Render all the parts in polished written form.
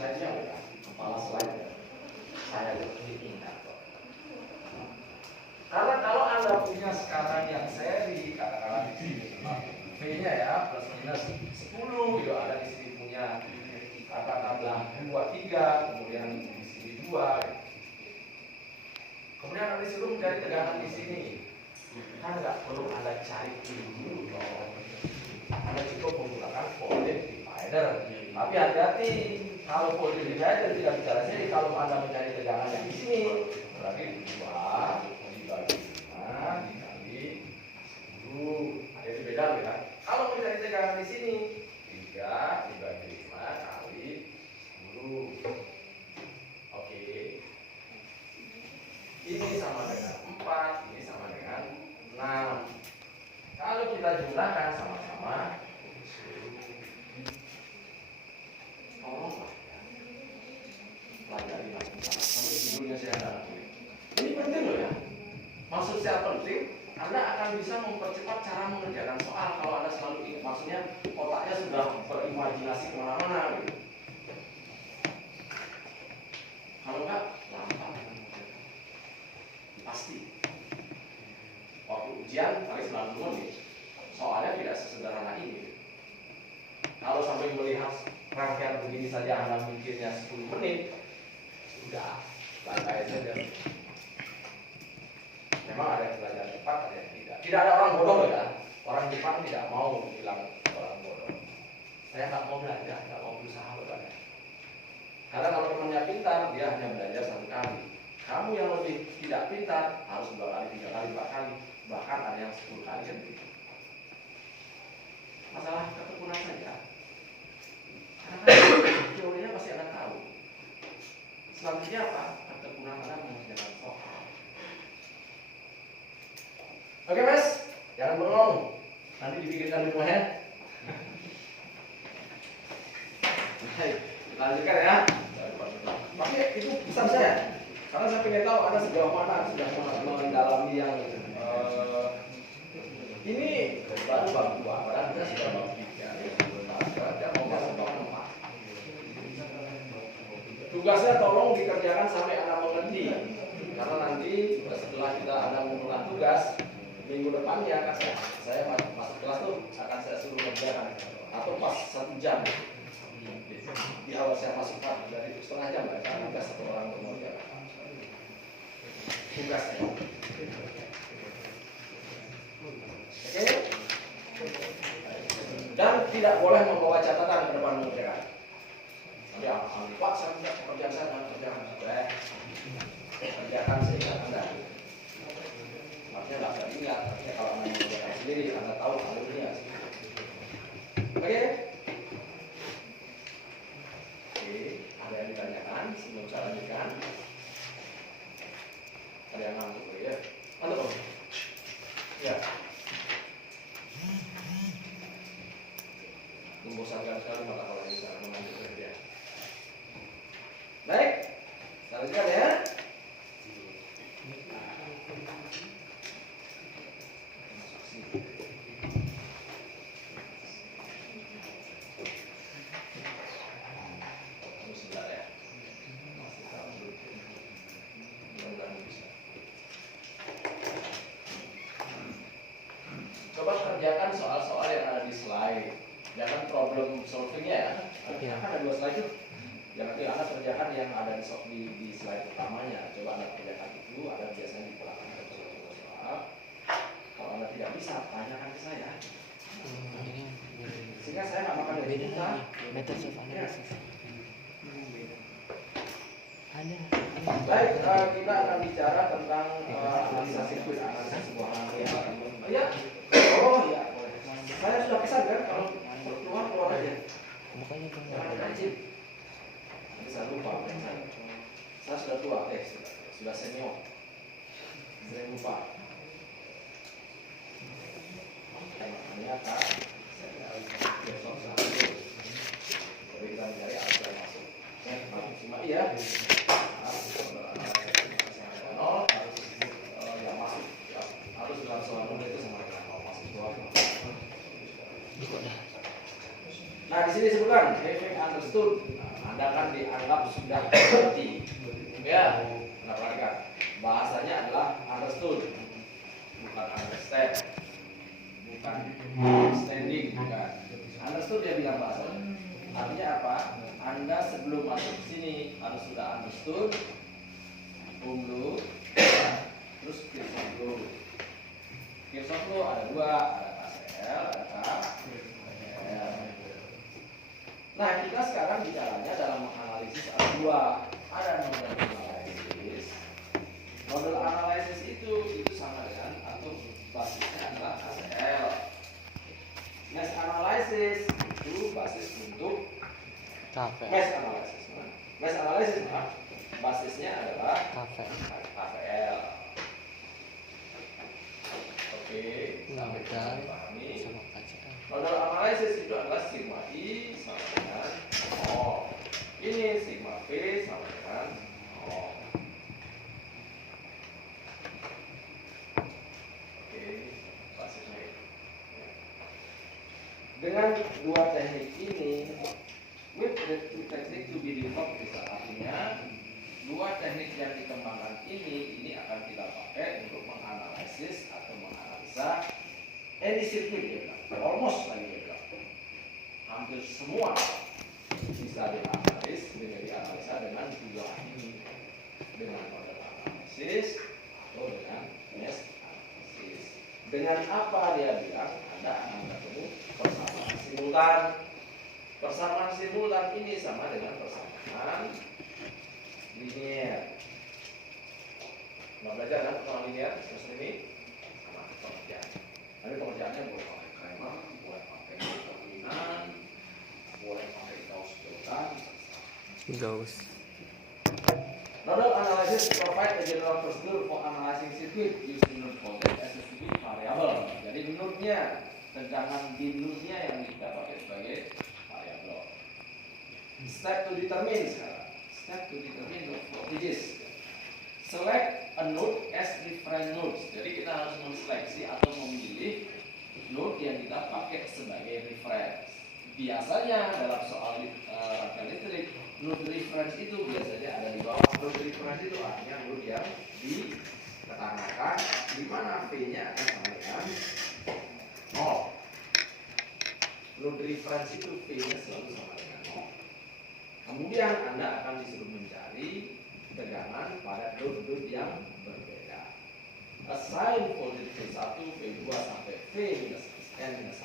slide-nya udah, kepala slide saya ingat kok. Karena kalau Anda punya sekarang yang seri, katakanlah di sini V-nya ya plus minus 10 gitu, ada di sini punya katakanlah 2, 3, kemudian di sini 2 gitu. Kemudian Anda disuruh mencari tegangan di sini, kan nggak perlu Anda cari dulu dong. Anda cukup menggunakan voltage divider. Tapi hati-hati, kalau voltage divider tidak bicara seri, kalau Anda mencari tegangan yang di sini, berarti 2 dibagi 5 dikali 10. Ada itu beda ya. Kalau mencari tegangan di sini, 3 dibagi 5 kali 10. Oke. Ini sama dengan 4, ini sama dengan 6. Kalau kita jumlahkan sama-sama, tolong lah ya, pelajari lagi sampai tidurnya saya ada. Ini penting loh ya. Maksud saya penting, Anda akan bisa mempercepat cara mengerjakan soal kalau Anda selalu ingat. Maksudnya otaknya sudah berimajinasi kemana-mana gitu. Kalau enggak, gampang. Pasti. Waktu ujian paling 90 menit. Soalnya tidak sesederhana ini. Kalau sampai melihat rangkaian begini saja Anda mikirnya 10 menit, sudah santai saja. Memang ada yang belajar cepat, ada yang tidak. Tidak ada orang bodoh ya. Orang Jepang tidak mau bilang orang bodoh. Saya nggak mau belajar, nggak mau berusaha belajar. Karena kalau temannya pintar, dia hanya belajar 1 kali. Kamu yang lebih tidak pintar harus 2 kali, 3 kali, 4 kali, bahkan ada yang 10 kali kan gitu. Masalah ketekunan saja. Karena kan teorinya pasti Anda tahu. Selanjutnya apa? Ketekunan Anda mengerjakan soal. Oke mas, jangan bengong. Nanti dipikirkan di rumahnya. Baik, lanjutkan ya. Tapi itu pesan saya. Karena saya pengen tahu Anda sejauh mana sudah mendalami yang ini baru bab 2, padahal kita sudah bab 3. Tidak mau masuk bab 4. Tugasnya tolong dikerjakan sampai Anda mengerti. Karena nanti setelah kita ada mengulang tugas, minggu depannya kan saya masuk kelas tuh akan saya suruh kerjakan atau pas 1 jam di awal saya masuk dari setengah jam lah karena ada 1 orang untuk mengerjakan tugasnya. Oke? Dan tidak boleh membawa catatan ke depan mengerjakan. Ya, Pak, saya tidak pekerjaan saya dan kerjaan sudah kerjakan sehingga Anda. Artinya nggak bisa diingat, artinya kalau Anda mengerjakan sendiri, Anda tahu alurnya. Oke? Oke, ada yang ditanyakan sebelum saya lanjutkan? Ada yang ngantuk ya? Ngantuk? Ya. Membosankan sekali mata kalau bisa mengantuk kerja. Baik, lanjutkan ya. Coba kerjakan soal-soal yang ada di slide. Jangan problem solvingnya ya. Kan ada 2 slide tuh. Jangan Anda kerjakan yang ada di slide pertamanya. Coba Anda kerjakan itu. Ada biasanya di belakang ada soal. Kalau Anda tidak bisa, tanyakan ke saya. Sehingga saya nggak makan dari kita. Baik, kita akan bicara tentang analisa sirkuit, analisa sebuah rangkaian. Ya. Oh iya, saya sudah pesan kan kalau keluar aja. Jangan rajin. Bisa lupa pesan. Saya sudah tua, sudah senior. Sering lupa. Makanya Kak, saya besok sehari berikan jari agar masuk. Masuk simak ya. Harus dalam soal itu sama dengan masuk soal. Nah, di sini disebutkan having understood. Anda kan dianggap sudah mengerti. Ya, perhatikan. Bahasanya adalah understood, bukan understand, bukan understanding, bukan. Understood dia bilang bahasanya. Artinya apa? Anda sebelum masuk ke sini harus sudah understood dulu, terus Kirchhoff law. Kirchhoff law ada dua, ada KCL, ada KCL. Nah, kita sekarang bicaranya dalam menganalisis ada dua, ada nodal analysis. Nodal analysis itu sama dengan atau basisnya adalah KCL. Mesh analysis itu basis untuk mesh analysis. Mesh analysis basisnya adalah KVL. Oke, sampai kita pahami. Nodal analysis itu adalah sigma I sama dengan O. Ini sigma P sama dengan O. Oke, basisnya itu. Dengan dua teknik ini, with the two technique to be developed, bisa artinya dua teknik yang dikembangkan ini akan kita pakai untuk menganalisis atau menganalisa any circuit dia bilang. Almost lagi dia bilang. Hampir semua bisa dianalisa dengan dua ini, dengan nodal analisis atau dengan mesh analisis. Dengan apa dia bilang? Anda akan ketemu persamaan simultan. Persamaan simultan ini sama dengan persamaan linear. Mau belajar kan soal linear semester ini? Sama pengerjaan. Tapi pengerjaannya boleh pakai Kramer, boleh pakai determinan, boleh pakai Gauss. Nodal analysis provide a general procedure for analyzing circuit using node voltage as a specific variable. Jadi node-nya, tegangan di node-nya yang kita pakai sebagai variabel. Step to determine sekarang. Step to determine node voltages. Select a node as reference nodes. Jadi kita harus menseleksi atau memilih node yang kita pakai sebagai reference. Biasanya dalam soal rangkaian listrik, node reference itu biasanya ada di bawah. Node reference itu artinya node yang diketengahkan, di mana V-nya akan sama dengan 0. Node reference itu V-nya selalu sama dengan 0. Kemudian Anda akan disuruh mencari tegangan pada node-node yang berbeda. Assign voltage V1, V2 sampai V-N-1.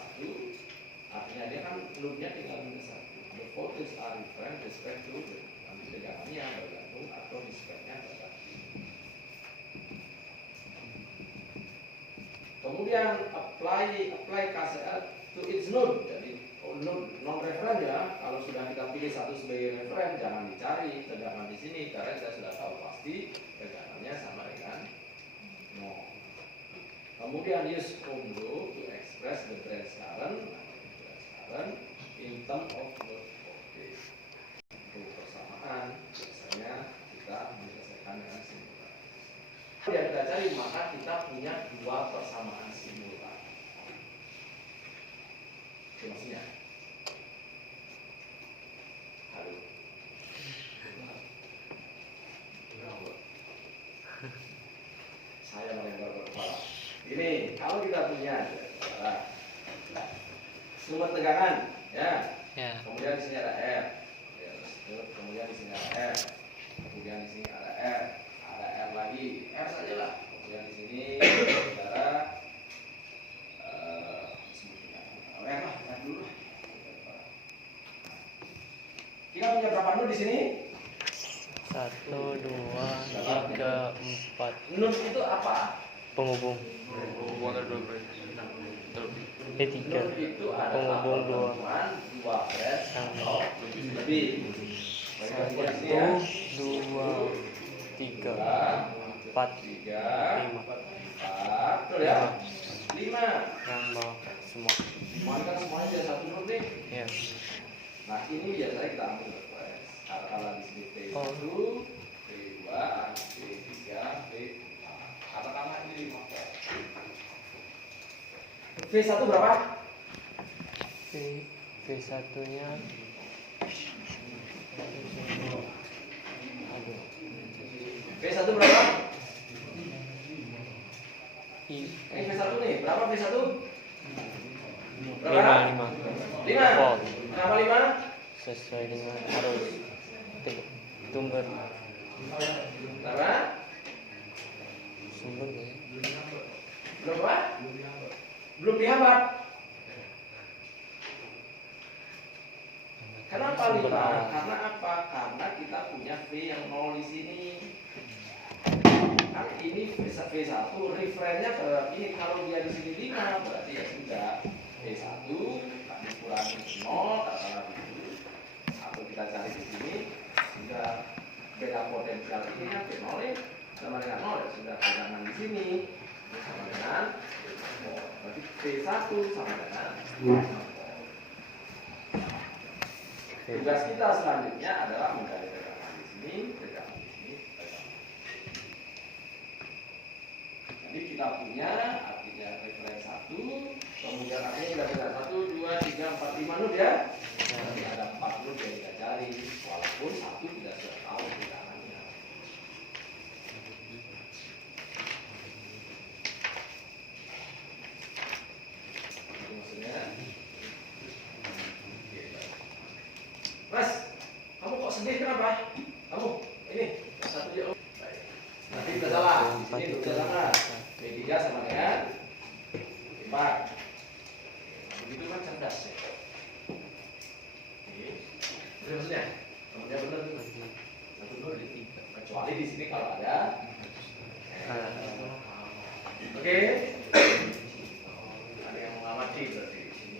Artinya dia kan node-nya tinggal minus 1. The voltage are different respect to nanti tegangannya bergantung atau respectnya bergantung. Kemudian apply KCL to its node. Jadi node non referen ya. Kalau sudah kita pilih satu sebagai referen, jangan dicari tegangan di sini karena saya sudah tahu pasti tegangannya sama dengan 0. Kemudian use Ohm law to express the branch current in terms of node voltage. Untuk persamaan biasanya kita menyelesaikan dengan simultan. Yang kita cari maka kita punya dua persamaan simultan. Itu maksudnya. Halo. Saya melempar kepala. Ini kalau kita punya sumber tegangan, ya. Kemudian di sini ada R, kemudian di sini ada R, kemudian di sini ada R, ada R lagi, R saja lah. Kemudian di sini saudara R lah, R dulu lah. Kita punya berapa node di sini? 1, 2, 3, 4. Node itu apa? Penghubung. Tiga. Node itu adalah Penghubung dua. Dua branch atau lebih. 1, 2, 3, 4, 5. Betul ya? 5. Yang bawah semua. Kan semuanya jadi satu node nih. Ya. Nah ini biasanya kita ambil reference. Katakanlah di sini P1, P2, P3, P4. Katakanlah ini 5 volt. V1 berapa? V1 nya V1? Berapa? 5 5. volt Kenapa 5? sesuai dengan arus sumber Kenapa? sumber ya. Belum apa? Belum dihambat. Kenapa 5? Sumber arus. Karena apa? Karena kita punya V yang 0 di sini. Kan ini V1 referennya berarti ini kalau dia di sini 5 berarti ya sudah V1 kami kurangi 0 katakanlah dulu. Atau kita cari di sini sudah beda potensial ini kan V0 sama dengan 0 ya sudah pegangan di sini sama dengan 0. Berarti V1 sama dengan 0. Tugas kita selanjutnya adalah mencari tegangan di sini, tegangan di sini, tegangan. Jadi kita punya artinya referensi 1, kemudian artinya kita punya 1, 2, 3, 4, 5 node ya. Jadi ada 4 node yang kita cari, walaupun 1 kita sudah tahu tegangannya. Itu maksudnya. Mas, kamu kok sedih kenapa? Kamu, ini satu dia. Baik. Nanti udah salah. Di sini udah salah. B3 sama dengan 4. Begitu kan cerdas ya. Oke. Itu maksudnya. Kamunya benar tuh. Satu dulu di 3. Kecuali di sini kalau ada. Oke. Ada yang mengamati berarti di sini.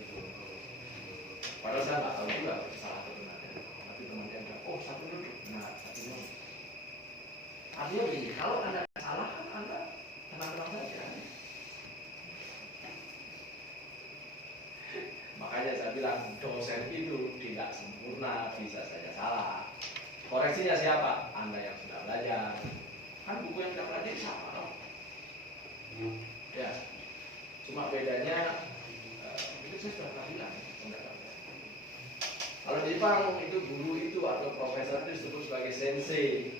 Padahal saya nggak tahu juga salah atau benar. Tapi teman-teman bilang, oh satu dulu, nah satu dulu. Artinya begini, kalau anda salah kan anda tenang-tenang saja. Makanya saya bilang dosen itu tidak sempurna, bisa saja salah. Koreksinya siapa? Anda yang sudah belajar. Kan buku yang kita pelajari sama dong. Ya, cuma bedanya itu saya sudah pernah bilang. Kalau di Jepang itu guru itu atau profesor itu disebut sebagai sensei.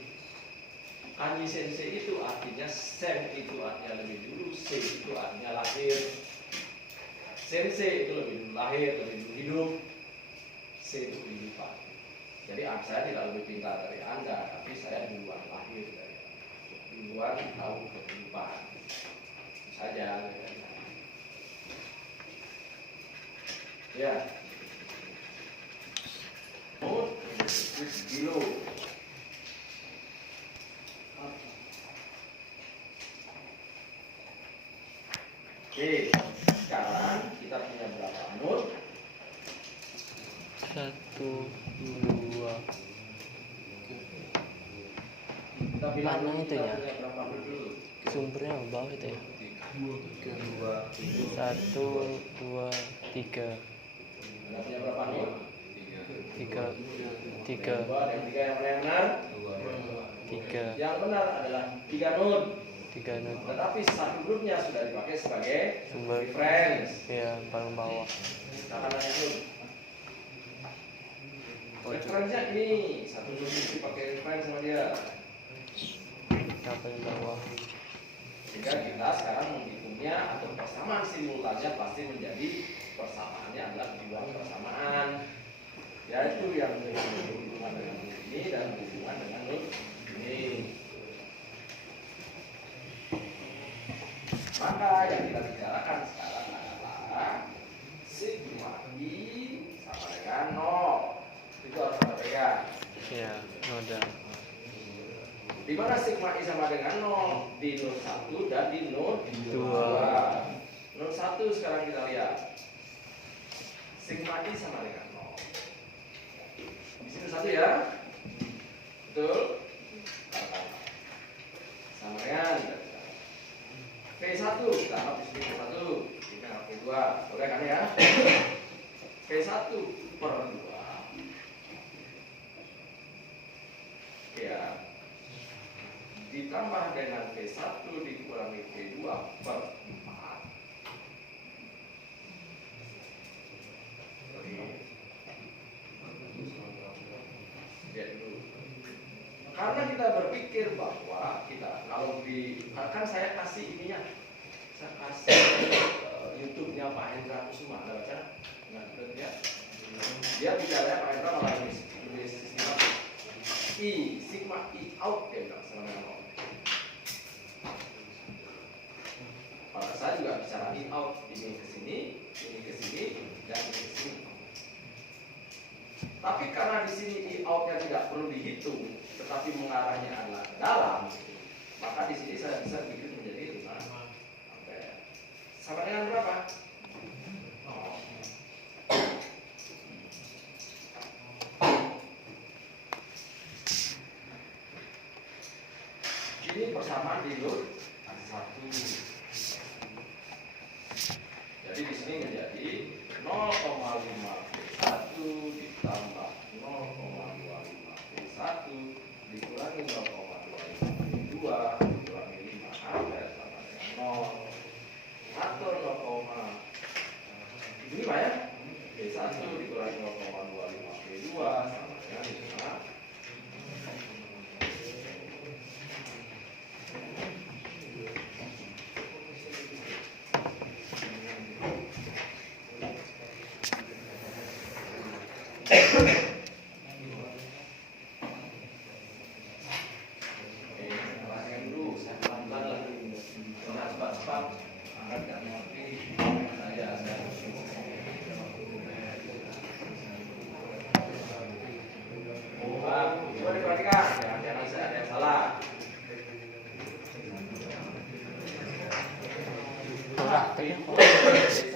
Kanji sensei itu artinya sen itu artinya lebih dulu, sei itu artinya lahir. Sensei itu lebih dulu lahir, lebih dulu hidup. Sei itu kehidupan. Jadi saya tidak lebih pintar dari Anda, tapi saya duluan lahir dari Anda. Duluan tahu kehidupan. Itu saja. Ya. Mode is below. Oke, sekarang kita punya berapa node? 1, 2. Kita bilang Mana itu kita ya? punya berapa node dulu? Sumbernya bawah itu ya. 1, 2, 3. Kita punya berapa node? 3. Dua, yang tiga yang mana yang benar? 3. Yang benar adalah 3 node. 3 node. Tetapi satu node-nya sudah dipakai sebagai Sumber reference. ya paling bawah. Kita nanya dulu. Referensinya ini satu node dipakai reference sama dia. Yang paling bawah. Sehingga kita sekarang menghitungnya atau persamaan simultannya pasti menjadi persamaannya adalah dua persamaan. Yaitu yang berhubungan dengan node ini dan berhubungan dengan node ini. Maka yang kita bicarakan sekarang adalah sigma I sama dengan 0. Itu harus kita pegang. Ya, noda. Di mana sigma I sama dengan 0? Di node 1 dan di node 2. Node 1 sekarang kita lihat. Sigma I sama dengan 0. Di sini 1 ya. Betul? Sama dengan V1 kita anggap di sini V1, ini anggap V2, boleh kan ya? V1 per 2 ya ditambah dengan V1 dikurangi V2 per 4. Lihat dulu. Karena kita berpikir bahwa kita kalau di kan saya kasih ininya, saya kasih YouTube-nya Pak Hendra Kusuma, ada baca? Nggak ya? Dia bicaranya Pak Hendra malah tulis sistematik. I sigma I out dia bilang sama dengan orang. Pada saya juga bicara I out, ini ke sini, dan ini ke sini. Tapi karena di sini I out-nya tidak perlu dihitung, tetapi mengarahnya adalah ke dalam, maka di sini saya bisa bikin menjadi 5 ampere. Sama dengan berapa? Oh. Ini persamaan di load 1. Jadi di sini menjadi 0,5V1 ditambah 0,25V1 dikurangi 0,25V2 dikurangi 5 ampere sama dengan 0 atau 0,75 ya. V1 dikurangi 0,25V2 sama dengan 5.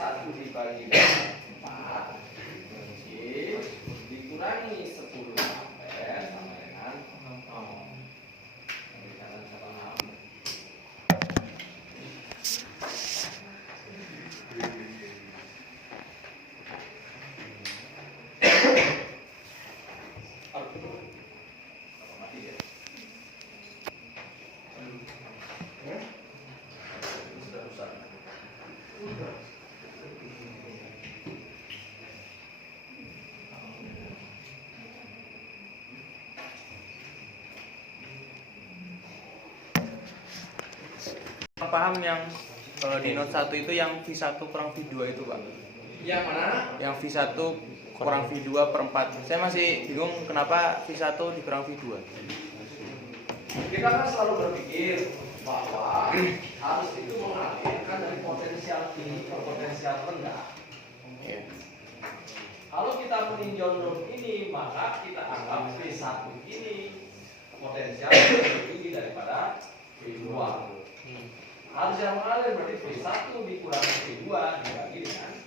Satu dibagi 4 dikurangi 10 ampere sama dengan 0. Paham yang kalau di note 1 itu yang V1 kurang V2 itu Pak? Yang mana? Yang V1 kurang V2 per 4. Saya masih bingung kenapa V1 dikurang V2. Kita kan selalu berpikir bahwa harus itu mengalirkan dari potensial tinggi ke potensial rendah. Kalau kita meninjau node ini, maka kita anggap V1 ini potensial lebih tinggi daripada V2. Harus yang mengalir berarti V1 dikurangi V2 dibagi dengan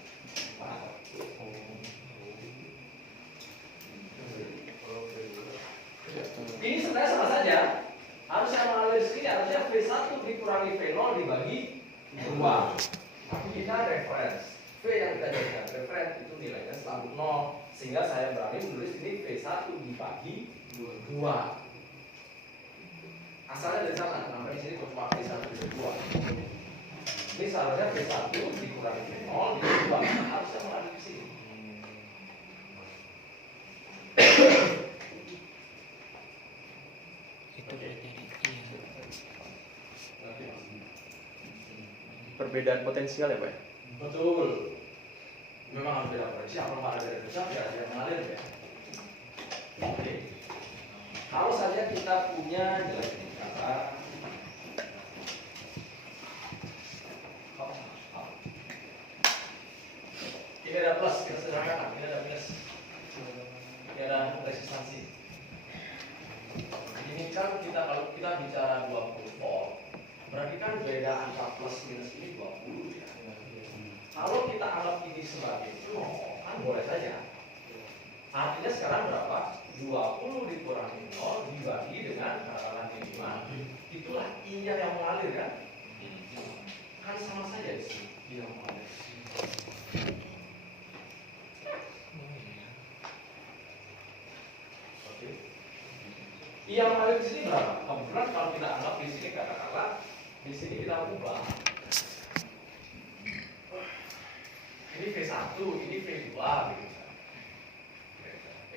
4. Ini sebenarnya sama saja. Harus yang mengalir sini harusnya V1 dikurangi V0 dibagi 2. Tapi kita reference. V yang kita jadikan reference itu nilainya selalu 0. Sehingga saya berani menulis ini V1 dibagi 2. Asalnya dari sana, kenapa di sini kok cuma V1 dibagi 2? Ini seharusnya V1 dikurangi V0 dibagi 2. Harusnya mengalir di sini. Itu Perbedaan potensial ya Pak? Betul. Memang harus beda potensial. Kalau ada beda potensial, ya ada yang mengalir ya. Oke. Kalau saja kita punya jelas ini kata ini ada plus, kita sederhanakan. Ini ada minus. Ini ada resistansi. Ini kan kita kalau kita bicara 20 volt, berarti kan beda angka plus minus ini 20 ya. Kalau kita anggap ini sebagai 0, kan boleh saja. Artinya sekarang berapa? 20 dikurangi 0 dibagi dengan katakanlah 5. Itulah I-nya yang mengalir kan? Kan sama saja di sini I yang mengalir. Oke. I yang mengalir di sini berapa? Kebetulan kalau kita anggap di sini katakanlah di sini kita ubah. Ini V1, ini V2 gitu.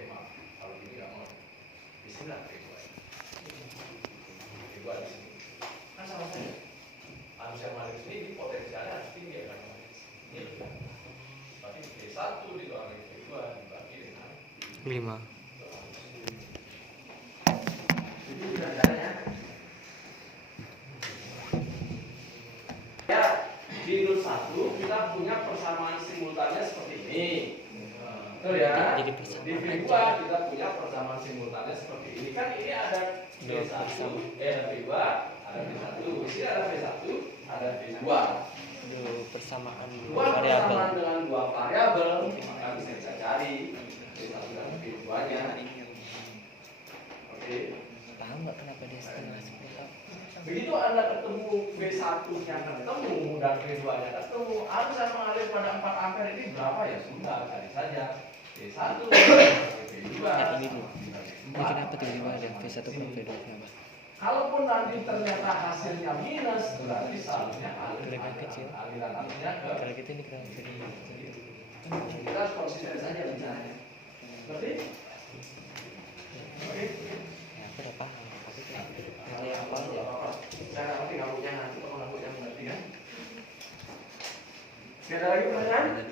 Maaf, kalau ini nggak mau. Di sini lah V2. V2 di sini. Kan sama saja. Harus yang mengalir sini potensialnya harus tinggi ya kan? Berarti V1 dikurangi V2 dibagi dengan 5. itu sudah caranya. Ya, di rule 1 kita punya persamaan simultannya seperti ini. Betul ya? Jadi persamaan Di V2 aja. kita punya persamaan simultannya seperti ini. Kan ini ada Dua V1, persamaan. ada V2, ada V1. Di sini ada V1, ada V2. Persamaan Dua variabel. persamaan dengan dua variabel, maka bisa kita cari V1 dan V2-nya. Oke. Paham nggak kenapa dia setengah seperti apa? Begitu Anda ketemu V1-nya ketemu dan V2-nya ketemu, arus yang mengalir pada 4 ampere ini berapa ya? Sudah, cari saja. V1, V2. Nah, ini dulu. Ini kenapa tiba-tiba ada V1 kurang V2 kenapa? Kalaupun nanti ternyata hasilnya minus, berarti saldonya Geraknya kecil. aliran arusnya ke Kalau gitu ini kurang V2. kita harus konsisten saja bicaranya. Berarti? Oke. Ya aku udah paham. Tapi kayak apa aja? Saya nggak ngerti kamu yang ngerti, kalau kamu yang ngerti kan? Tidak ada lagi pertanyaan?